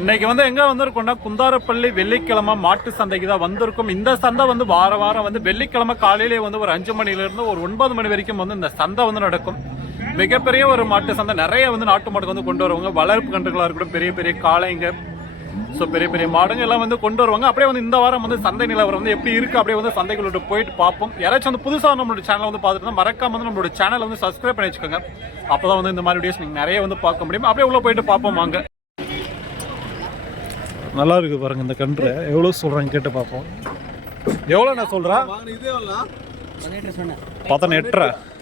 இன்னைக்கு வந்து எங்க வந்திருக்கோம்னா குந்தாரப்பள்ளி வெள்ளிக்கிழமை மாட்டு சந்தைக்கு தான் வந்திருக்கும். இந்த சந்தை வந்து வார வாரம் வந்து வெள்ளிக்கிழமை காலையிலே வந்து ஒரு அஞ்சு மணில இருந்து ஒரு ஒன்பது மணி வரைக்கும் வந்து இந்த சந்தை வந்து நடக்கும். மிகப்பெரிய ஒரு மாட்டு சந்தை. நிறைய வந்து நாட்டு மாட்டுக்கு வந்து கொண்டு வருவாங்க. வளர்ப்பு கன்றுகளா இருக்கட்டும் பெரிய பெரிய காளைங்க. ஸோ பெரிய பெரிய மாடுங்க எல்லாம் வந்து கொண்டு வருவாங்க. அப்படியே வந்து இந்த வாரம் வந்து சந்தை நிலவரம் வந்து எப்படி இருக்கு? அப்படியே வந்து சந்தைகளோட போயிட்டு பார்ப்போம். யாராச்சும் வந்து புதுசாக நம்மளோட சேனலை வந்து பார்த்துட்டு இருந்தா மறக்காம வந்து நம்மளோட சேனலை வந்து சப்ஸ்கிரைப் பண்ணி வச்சுக்கோங்க. அப்பதான் வந்து இந்த மாதிரி வீடியோஸ் நீங்கள் நிறைய வந்து பார்க்க முடியும். அப்படியே உள்ள போயிட்டு பார்ப்போம் வாங்க. நல்லா இருக்கு பாருங்க இந்த கன்று. எவ்வளோ சொல்றாங்க கேட்டு பார்ப்போம். எவ்வளோ நான் சொல்றா பதினெட்டரை நம்பல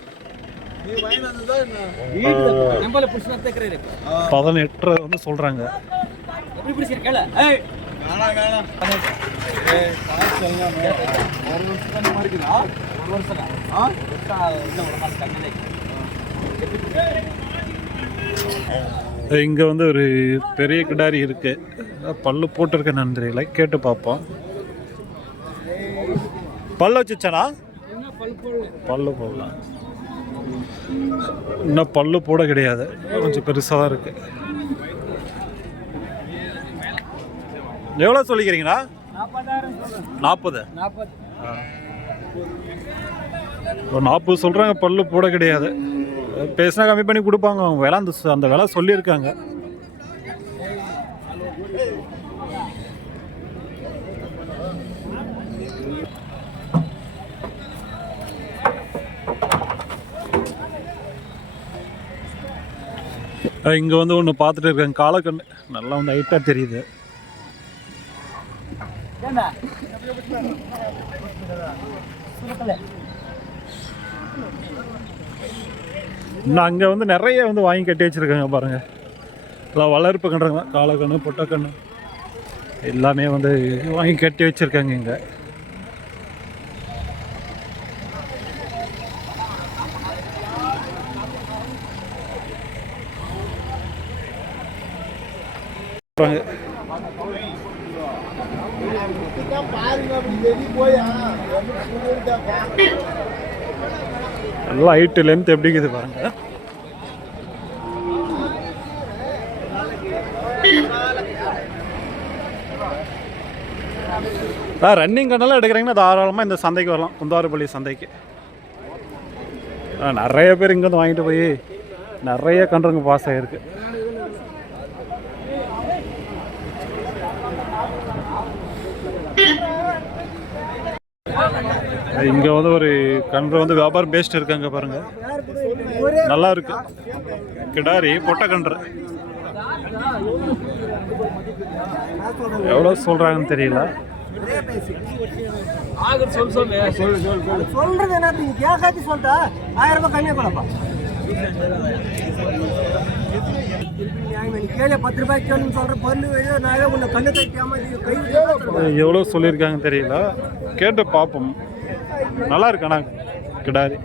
பதினெட்டு வந்து சொல்றாங்க. இங்கே இங்க வந்து ஒரு பெரிய கிடாரி இருக்கு. பல்லு போட்டிருக்க நன்றிகளை கேட்டு பார்ப்போம். பல்லு வச்சுச்சானா பல்லு போடலாம் இன்னும் பல்லு போட கிடையாது. கொஞ்சம் பெருசாக தான் இருக்கு. எவ்வளோ சொல்லிக்கிறீங்களா நாற்பது ஒரு நாற்பது சொல்கிறாங்க பல்லு போட கிடையாது. பேசினா கம்மி பண்ணி கொடுப்பாங்க. அவங்க விலை அந்த அந்த விலை சொல்லியிருக்காங்க. இங்கே வந்து ஒன்று பார்த்துட்டு இருக்காங்க காலக்கண்ணு. நல்லா வந்து ஹைட்டாக தெரியுது. இன்னும் அங்கே வந்து நிறைய வந்து வாங்கி கட்டி வச்சுருக்காங்க பாருங்கள் எல்லாம் வளர்ப்பு கன்றுங்க. காலக்கண்ணு பொட்டக்கண்ணு. எல்லாமே வந்து வாங்கி கட்டி வச்சுருக்காங்க இங்கே. நல்லா ஹைட்டு லென்த் எப்படி இருக்குது பாருங்க. ரன்னிங் கண்டெல்லாம் எடுக்கிறீங்கன்னா தாராளமாக இந்த சந்தைக்கு வரலாம். குந்தாரப்பள்ளி சந்தைக்கு. ஆ, நிறைய பேர் இங்கேருந்து வாங்கிட்டு போய் நிறைய கன்றுங்க பாஸ் ஆகிருக்கு இங்கே வந்து ஒரு கன்று வந்து வியாபாரம் பேஸ்ட் இருக்காங்க பாருங்க. நல்லா இருக்கு. கிடாரி பொட்டை கன்று. எவ்வளோ சொல்கிறாங்கன்னு தெரியல. சொல்றது என்ன கேட்காச்சு சொல்லிட்டா ஆயிரம் ரூபாய் கம்மியா கொடுப்பா. நீ கேளு பத்து ரூபாய் கேளுன்னு சொல்ற பொருள் வெளியே நான் உன்னை கண்ணு தைக்காம நீ கை விட்டு எவ்வளோ சொல்லியிருக்காங்கன்னு தெரியல. கேட்டு பார்ப்போம். நல்லா இருக்கு ஆனால் கிடாரி.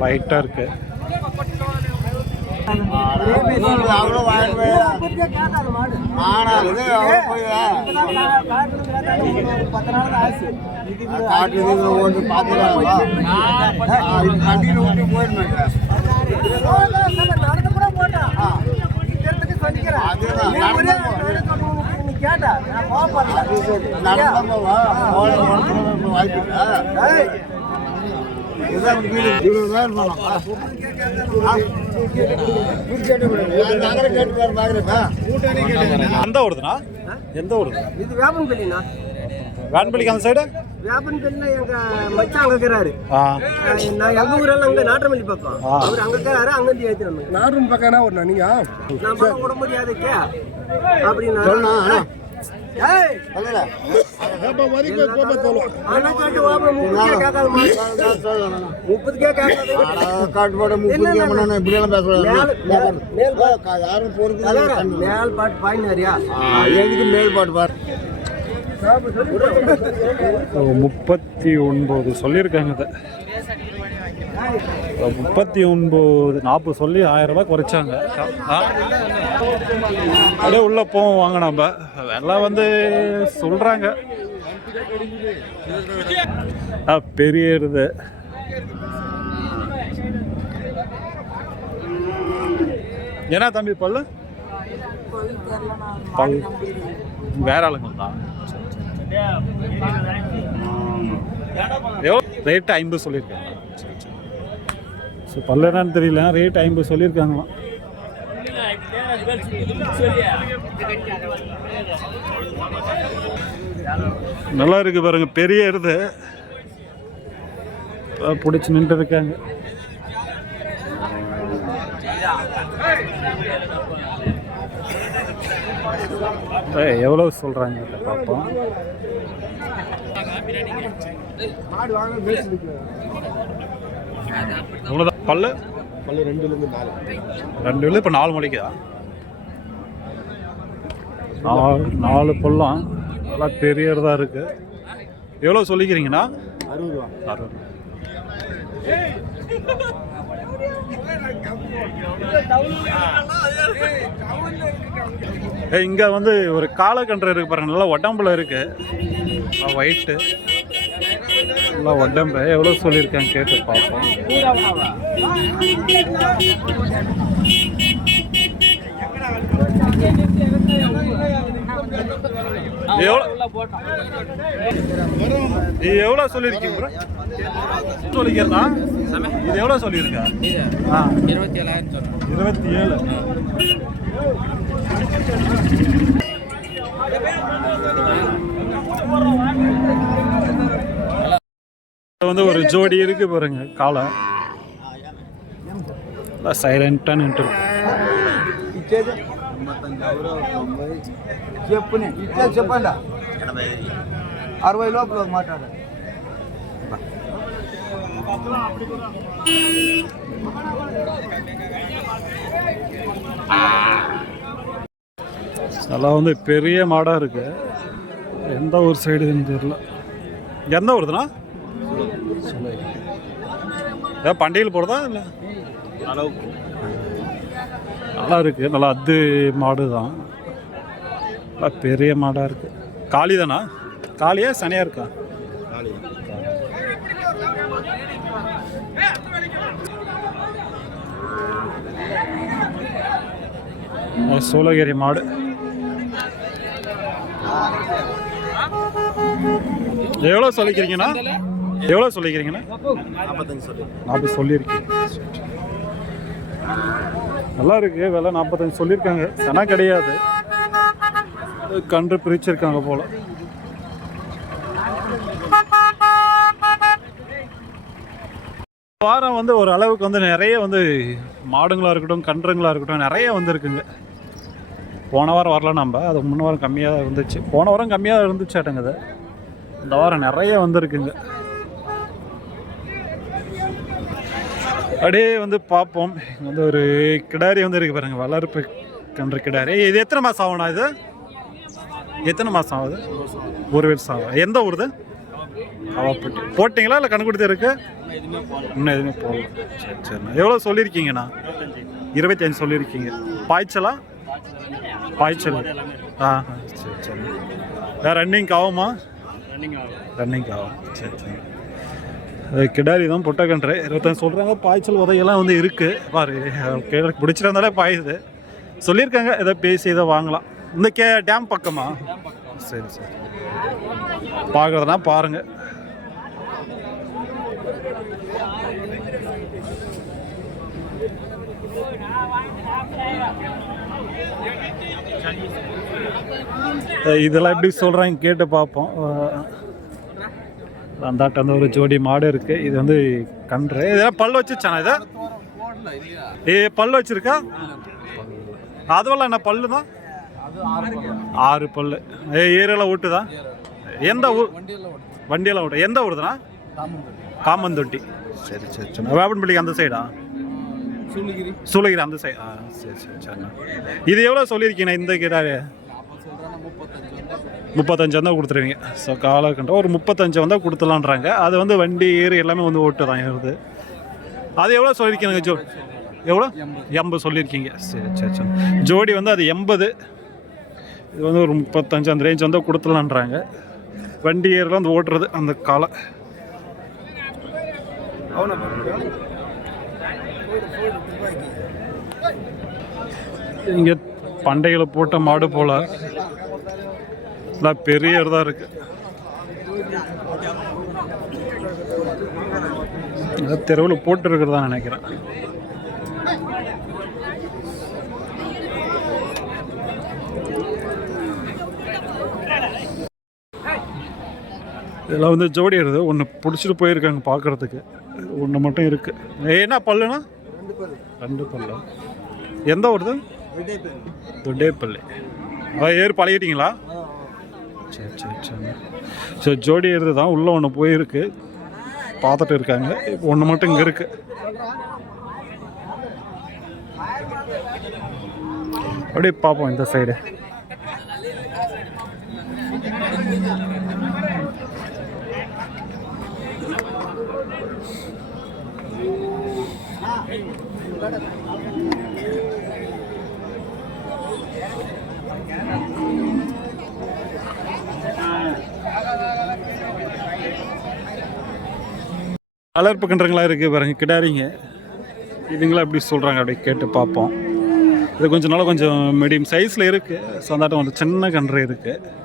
லைட்டாக இருக்கு. நான் எந்த ஊருதுண்ணா? எந்த ஊருது? இது வியாபம் பெல்லிண்ணா வேன்பள்ளிக்கு அந்த சைடு வியாபம் பெல்லினா எங்க மச்சான் அங்க இருக்கிறாரு. நான் எங்க ஊரெல்லாம் அங்க நாட்டமல்லி பக்கம். அவர் அங்க இருக்கிறாரு அங்க இருந்து ஏத்தி நம்ம நாடும் பக்கம்னா ஒரு நீங்க? நம்ம விட முடியாதுக்கே அப்படின்னா ஏய்! ஆனா கேட்டு வாப்பா முப்பதுக்கே கேட்காத முப்பத்தி ஒன்பது சொல்லியிருக்காங்க அதை முப்பத்தி ஒன்பது நாற்பது சொல்லி ஆயிரம் ரூபாய் குறைச்சாங்க. அப்படியே உள்ள போவோம் வாங்க நம்ம. எல்லாம் வந்து சொல்றாங்க. ஆ, பெரிய இது என்ன தம்பி பல்லு? பல் வேற ஆளுங்கள் தான் ரேட்டு ஐம்பது சொல்லியிருக்காங்க. ஸோ பல்லடான்னு தெரியல. ரேட் ஐம்பது சொல்லியிருக்காங்களாம். நல்லா இருக்கு பாருங்க பெரிய இருது பிடிச்சி நின்று இருக்காங்க. சொல்றாங்க இதை பார்ப்போம் மாடு வாங்க பேசிருக்கு இவ்வளோதான் பல்லு? பல்லு ரெண்டுலேருந்து நாலு. ரெண்டு வேலை இப்போ நாலு மணிக்குதா நாலு நாலு பல்லாம் நல்லா பெரியதாக இருக்கு. எவ்வளோ சொல்லிக்கிறீங்கண்ணா? அறுபது ரூபா. அறுபது இங்க வந்து ஒரு காலக்கன்று இருக்கு பாருங்க. நல்லா உடம்புல இருக்கு. ஒயிட்டு நல்லா உடம்பு. எவ்வளோ சொல்லியிருக்காங்க கேட்டு பார்ப்போம். எவ்வளோ எவ்வளோ சொல்லியிருக்கீங்க சொல்லிக்கிறதா? இது எவ்வளோ சொல்லியிருக்கா ஆ இருபத்தி ஏழாயிரம் சொன்னேன் இருபத்தி ஏழு வந்து ஒரு ஜோடி இருக்கு பாருங்க காலை సైలెంట్ అని ఉంటుంది ఇచ్చేది చెప్పుని ఇచ్చేది చెప్పండి అరవై లోపల మాట్లాడాలి நல்லா வந்து பெரிய மாடாக இருக்கு. எந்த ஊர் சைடுன்னு தெரியல. எந்த ஊருதுண்ணா? ஏதாவது பண்டிகையில் போகிறதா இல்லை? நல்லா இருக்கு. நல்லா அது மாடு தான். நல்லா பெரிய மாடாக இருக்குது காளி தானா? காளியா? சனியாக இருக்கா? சோழகிரி மாடு. எவ்வளோ சொல்லிக்கிறீங்கண்ணா? எவ்வளோ சொல்லிக்கிறீங்கண்ணா? நாற்பத்தஞ்சு நாற்பது சொல்லியிருக்கீங்க. நல்லா இருக்கு விலை நாற்பத்தஞ்சு சொல்லியிருக்காங்க. சனா கிடையாது. கன்று பிரிச்சிருக்காங்க போல. வாரம் வந்து ஒரு அளவுக்கு வந்து நிறைய வந்து மாடுங்களாக இருக்கட்டும் கன்றுங்களாக இருக்கட்டும் நிறைய வந்துருக்குங்க போன வாரம் வரல நம்ம அது முன்ன வாரம் கம்மியாக இருந்துச்சு. போன வாரம் கம்மியாக இருந்துச்சாட்டுங்க அது. இந்த வாரம் நிறைய வந்திருக்குங்க. அப்படியே வந்து பார்ப்போம். இங்கே வந்து ஒரு கிடாரி வந்து இருக்கு பாருங்கள் வளர்ப்பு கன்று கிடாரி. இது எத்தனை மாதம் ஆகும்ண்ணா இது? எத்தனை மாதம் ஆகுது? ஒரு வருஷம் ஆகும் எந்த ஊருது காவாப்பட்டி. போட்டிங்களா இல்லை கண்ணுக்குடி இருக்கு? இன்னும் எதுவுமே போடல. சரி சரிண்ணா. எவ்வளோ சொல்லியிருக்கீங்கண்ணா? இருபத்தஞ்சு சொல்லியிருக்கீங்க. பாய்ச்சலா? பாய்ச்சல். ஆ. சரி சரி வேறு ரன்னிங் ஆகுமா. ரன்னிங் ஆகும். சரி சரி. அது கிடாரி தான் பொட்டக்கன்று இருபத்தஞ்சு சொல்கிறாங்க பாய்ச்சல் உதையெல்லாம் வந்து இருக்குது பாரு கீழே பிடிச்சிருந்தாலே பாயுது. சொல்லியிருக்காங்க இதை பேசி இதை வாங்கலாம். இந்த கே டேம் பக்கமா? சரி சரி. பார்க்குறதுனா பாருங்கள் இதெல்லாம் எப்படி சொல்கிறாங்க கேட்டு பார்ப்போம். அந்தாட்ட வந்து ஒரு ஜோடி மாடு இருக்கு. இது வந்து கன்று. இதெல்லாம் பல் வச்சுச்சானா இதை? ஏ பல் வச்சிருக்கா? அதுவெல்லாம் என்ன பல்லு தான் ஆறு பல்லு. ஏ ஏரியாவில் ஓட்டுதா? எந்த ஊர் வண்டியெல்லாம் ஓட்டு. எந்த ஊருதுண்ணா? காமந்தொட்டி. சரி சரி சரி. வேப்பன்பள்ளிக்கு அந்த சைடா சூளகிரி. சூளகிரி அந்த சைடு ஆ சரி சரி சரிண்ணா. இது எவ்வளோ சொல்லியிருக்கீண்ணா இந்த கிடாரு? முப்பத்தஞ்சு வந்தால் கொடுத்துருவீங்க. ஸோ காலக்கண்ட ஒரு முப்பத்தஞ்சு வந்தால் கொடுத்துலான்றாங்க அது வந்து வண்டி ஏறு எல்லாமே வந்து ஓட்டு தான் ஏறுது. அது எவ்வளோ சொல்லியிருக்கீங்க ஜோ எவ்வளோ எண்பது. சொல்லியிருக்கீங்க. சரி சரி சரி. ஜோடி வந்து அது எண்பது. இது வந்து ஒரு முப்பத்தஞ்சு அந்த ரேஞ்ச் வந்து கொடுத்துலான்றாங்க வண்டி ஏறில் வந்து ஓட்டுறது அந்த காலை இங்கே பண்டையில் போட்ட மாடு போல. நல்லா பெரிய தான் இருக்கு. தெருவில் போட்டு இருக்கிறதா நினைக்கிறேன். இதெல்லாம் வந்து ஜோடி எடுது ஒன்று பிடிச்சிட்டு போயிருக்காங்க பார்க்குறதுக்கு ஒன்று மட்டும் இருக்குது என்ன பல்லுனா ரெண்டு பல்லு எந்த ஊருது? தொண்டேப்பள்ளி அதான் ஏறு பழகிட்டீங்களா? சரி சரி சரி. சரி ஜோடி ஏறுது தான். உள்ளே ஒன்று போயிருக்கு. பார்த்துட்டு இருக்காங்க. ஒன்று மட்டும் இங்கே இருக்கு. அப்படியே பார்ப்போம் இந்த சைடு வளர்ப்பு கன்றுங்களா இருக்குது பாருங்க கிடாரிங்க. இதுங்களா எப்படி சொல்கிறாங்க அப்படி கேட்டு பார்ப்போம். இது கொஞ்சம் நாள் கொஞ்சம் மீடியம் சைஸில் இருக்குது சந்தாட்டம் ஒரு சின்ன கன்று இருக்குது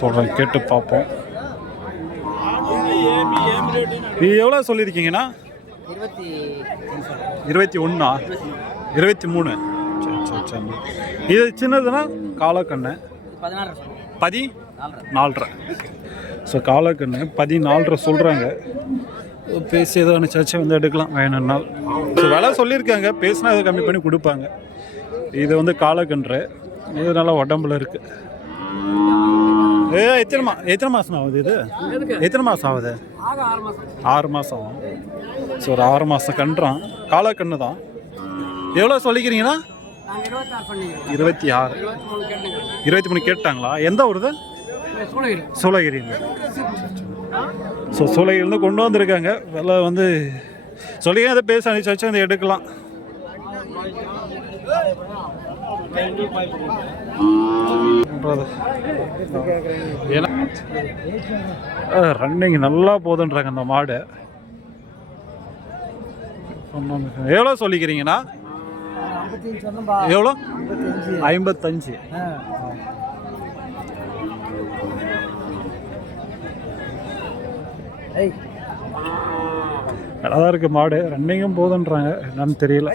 சொல்கிறேன் கேட்டு பார்ப்போம். இது எவ்வளோ சொல்லியிருக்கீங்கண்ணா இருபத்தி ஒன்றா இருபத்தி மூணு. சரி சரி சரி. இது சின்னதுன்னா காலக்கண்ணு? பதி நாலரை ஸோ காலக்கண்ணு பதினாலரை சொல்கிறாங்க பேசி ஏதோ அனுச்சாச்சும் வந்து எடுக்கலாம். வேணும்னா ஸோ விலை சொல்லியிருக்காங்க. பேசினா ஏதோ கம்மி பண்ணி கொடுப்பாங்க. இது வந்து காலக்கன்று. இது நல்லா உடம்புல இருக்கு. ஏ எத்தனை மா எத்தனை மாதம் ஆகுது இது? எத்தனை மாதம் ஆகுது? ஆறு மாதம் ஆகும் ஸோ ஒரு ஆறு மாதம் கன்றான். கன்று தான். எவ்வளோ சொல்லிக்கிறீங்கன்னா இருபத்தி ஆறு இருபத்தி மூணு கேட்டாங்களா? எந்த ஊருது சூளகிரி. ஸோ சூளகிரிலேருந்து கொண்டு வந்திருக்காங்க. விலை வந்து சொல்லி அதை பேச அனுப்பிச்சு அதை எடுக்கலாம். பண்றது. ஏன்னா ரன்னிங் நல்லா போகுதுன்றாங்க அந்த மாடு. எவ்வளோ சொல்லிக்கிறீங்கண்ணா எவ்வளோ? ஐம்பத்தஞ்சு. நல்லா தான் இருக்குது மாடு ரன்னிங்கும் போகுதுன்றாங்க என்னன்னு தெரியல.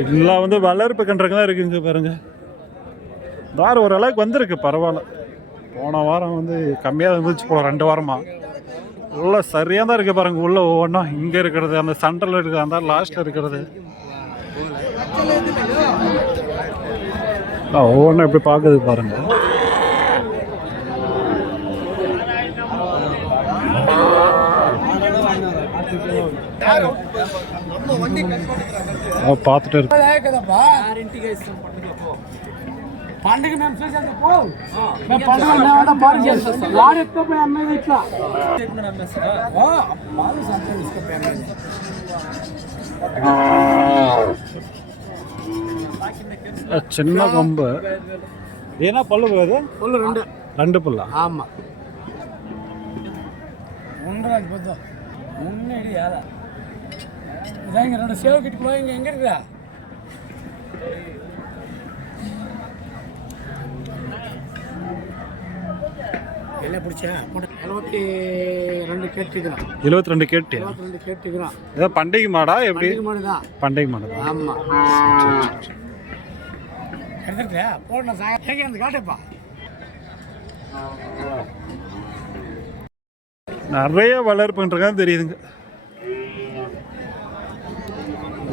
எல்லாம் வந்து வளர்ப்பு கன்றுங்க தான் இருக்குங்க பாருங்க. தார் ஓரளவுக்கு வந்திருக்கு பரவாயில்ல. போன வாரம் வந்து கம்மியாக இருந்துச்சு போல ரெண்டு வாரமாக உள்ள சரியாக தான் இருக்குது பாருங்க உள்ள ஒவ்வொன்றும் இங்கே இருக்கிறது அந்த சென்டரில் இருக்கிறது அந்த லாஸ்ட்டில் இருக்கிறது. ஒவ்வொன்றும் எப்படி பார்க்குது பாருங்கள் பார்த்துட்டு இருக்கு కదబ్బా ఆరింటికి ఇస్తాం పండుగ పండుగ మేము చూసేది పో మేము పండుగ మేము పాలు చేస్తాం వాడు ఎత్తుకుపోయి అమ్మేది ఇట్లా ఆ, పాలు సంత తీసుకుపోయి అమ్మేది ఆ, చిన్న కొంబ ఏనా పళ్ళు కాదు ఒళ్ళు రెండు రెండు పుల్ల ஆமா ఉండరాదు పొద్దు முன்னாடி யாரா இதான் இங்க ரெண்டு சேவை கிட்ட போய் இங்க எங்க இருக்குதா என்ன பிடிச்சா? எழுபத்தி ரெண்டு கேட்டுக்கிறோம் ரெண்டு கேட்டு. எழுபத்தி ரெண்டு கேட்டுக்கிறோம் ஏதாவது பண்டிகை மாடா எப்படி? மாதிரி தான். பண்டிகை மாடு தான். ஆமா. எடுத்துக்கிட்டியா? போடணும் சாயம் எங்க இருந்து காட்டுப்பா நிறைய வளர்ப்புன்றங்க தெரியுதுங்க.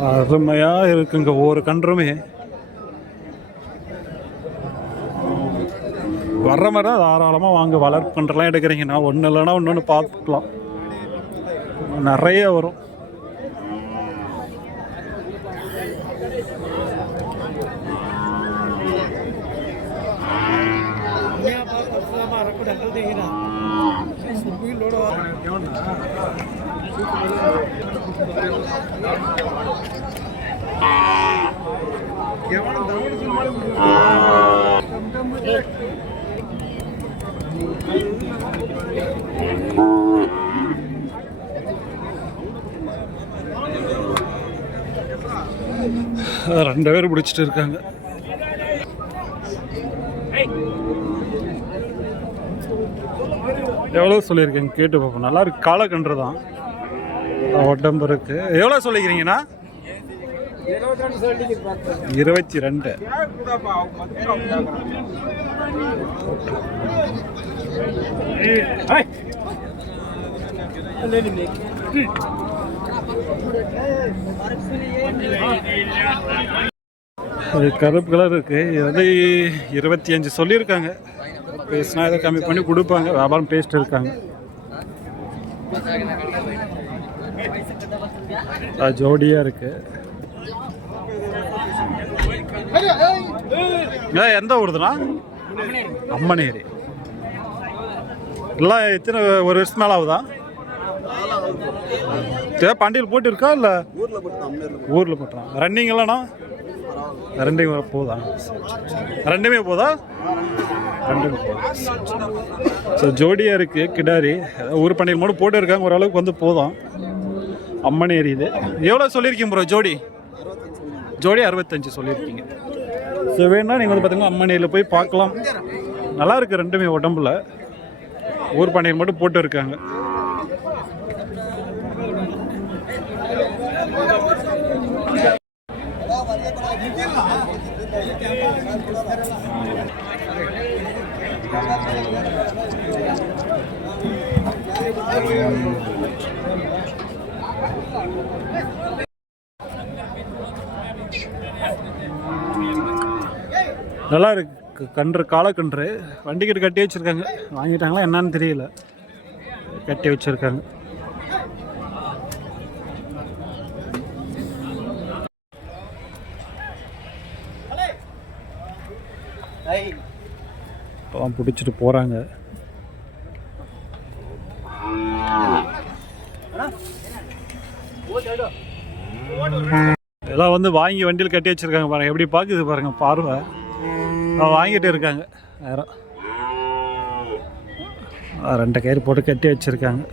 அருமையா இருக்குங்க ஒவ்வொரு கன்றுமே. வர்ற மாதிரி தான் தாராளமாக வாங்க வளர்ப்பு கன்றுலாம் எடுக்கிறீங்கன்னா ஒன்று இல்லைன்னா ஒன்று ஒன்று பார்த்துக்கலாம். நிறைய வரும். ரெண்டு பேர் பிடிச்சிட்டு இருக்காங்க. எவ்வளோ சொல்லியிருக்கேங்க? கேட்டு பார்ப்போம். நல்லா இருக்கு. காலக்கன்று தான். உடம்பு இருக்கு. எவ்வளோ சொல்லிக்கிறீங்கண்ணா? இருபத்தி ரெண்டு. கருப்பு கலர் இருக்கு. இது இருபத்தி அஞ்சு சொல்லியிருக்காங்க. பேசினா இதை கம்மி பண்ணி கொடுப்பாங்க. வியாபாரம் பேசிட்டு இருக்காங்க. அது ஜோடியா இருக்கு. ஏன் எந்த ஊருதுண்ணா? அம்மனேரி. எல்லாம் எத்தனை ஒரு வருஷம் மேலே ஆகுதா? தே பாண்டியில் போட்டு இருக்கா இல்லை? ஊரில் போட்டுறான் ரன்னிங் இல்லைண்ணா? ரெண்டையும் வர போதா. ரெண்டுமே போதா? ரெண்டுமே போதா. ஸோ ஜோடியாக இருக்குது கிடாரி. ஊர் பண்டிகை மட்டும் போட்டு இருக்காங்க ஓரளவுக்கு வந்து போதும். அம்மன் எரியுது. எவ்வளோ சொல்லியிருக்கீங்க ப்ரோ ஜோடி. ஜோடி அறுபத்தஞ்சு சொல்லியிருக்கீங்க. ஸோ வேணா நீங்கள் வந்து பார்த்தீங்கன்னா அம்மனியில் போய் பார்க்கலாம். நல்லா இருக்குது ரெண்டுமே உடம்புல. ஊர் பண்டிகை மட்டும் போட்டு இருக்காங்க. நல்லா இருக்கு. கன்று காலக்கன்று வண்டிக்கிட்ட கட்டி வச்சுருக்காங்க. வாங்கிட்டாங்களா என்னன்னு தெரியல. கட்டி வச்சுருக்காங்க. இப்போதான் பிடிச்சிட்டு போகிறாங்க இதெல்லாம் வந்து வாங்கி வண்டியில் கட்டி வச்சுருக்காங்க பாருங்கள் எப்படி பார்க்குது பாருங்கள் பார்வை. வாங்கிட்டு இருக்காங்க. வேற ரெண்டு கயிறு போட்டு கட்டி வச்சிருக்காங்க.